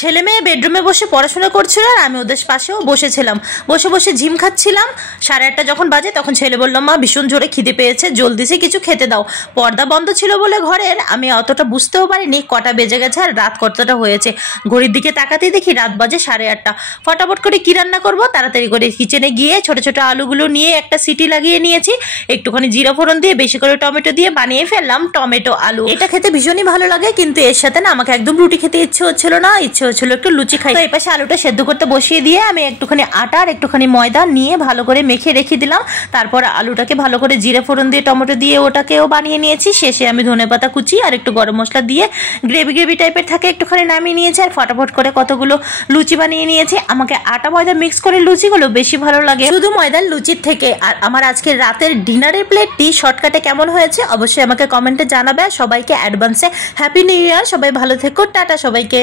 ছেলে মেয়ে বেডরুমে বসে পড়াশোনা করছিল আর আমি ওদের পাশেও বসেছিলাম, বসে বসে ঝিম খাচ্ছিলাম। 8:30 যখন বাজে তখন ছেলে বলল, মা ভীষণ জোরে খিদে পেয়েছে, জলদি সে কিছু খেতে দাও। পর্দা বন্ধ ছিল বলে ঘরের আমি অতটা বুঝতেও পারিনি কটা বেজে গেছে আর রাত কতটা হয়েছে। ঘড়ির দিকে তাকাতেই দেখি রাত বাজে 8:30। ফটাফট করে কি রান্না করব, তাড়াতাড়ি করে কিচেনে গিয়ে ছোট ছোট আলুগুলো নিয়ে একটা সিটি লাগিয়ে নিয়েছি, একটুখানি জিরা ফোড়ন দিয়ে বেশি করে টমেটো দিয়ে বানিয়ে ফেললাম টমেটো আলু। এটা খেতে ভীষণই ভালো লাগে, কিন্তু এর সাথে না আমাকে একদম রুটি খেতে ইচ্ছে হচ্ছিল না, ইচ্ছে হচ্ছিল একটু লুচি খাই। তো এই পাশে আলুটা সেদ্ধ করতে বসিয়ে দিয়ে আমি একটুখানি আটা আর একটুখানি ময়দা নিয়ে ভালো করে মেখে রেখে দিলাম। তারপর আলুটাকে ভালো করে জিরে ফোড়ন দিয়ে টমেটো দিয়ে ওটাকেও বানিয়ে নিয়েছি। শেষে আমি ধনেপাতা কুচি আর একটু গরম মশলা দিয়ে গ্রেভি গ্রেভি টাইপের থাকে একটুখানি নামিয়ে নিয়েছি আর ফটাফট করে কতগুলো লুচি বানিয়ে নিয়েছি। আমাকে আটা ময়দা মিক্স করে লুচিগুলো বেশি ভালো লাগে শুধু ময়দার লুচির থেকে। আর আমার আজকে রাতের ডিনারের প্লেটটি শর্টকাটে কেমন হয়েছে অবশ্যই আমাকে কমেন্টে জানাবে। সবাইকে অ্যাডভান্সে হ্যাপি নিউ ইয়ার। সবাই ভালো থেকো, টাটা সবাইকে।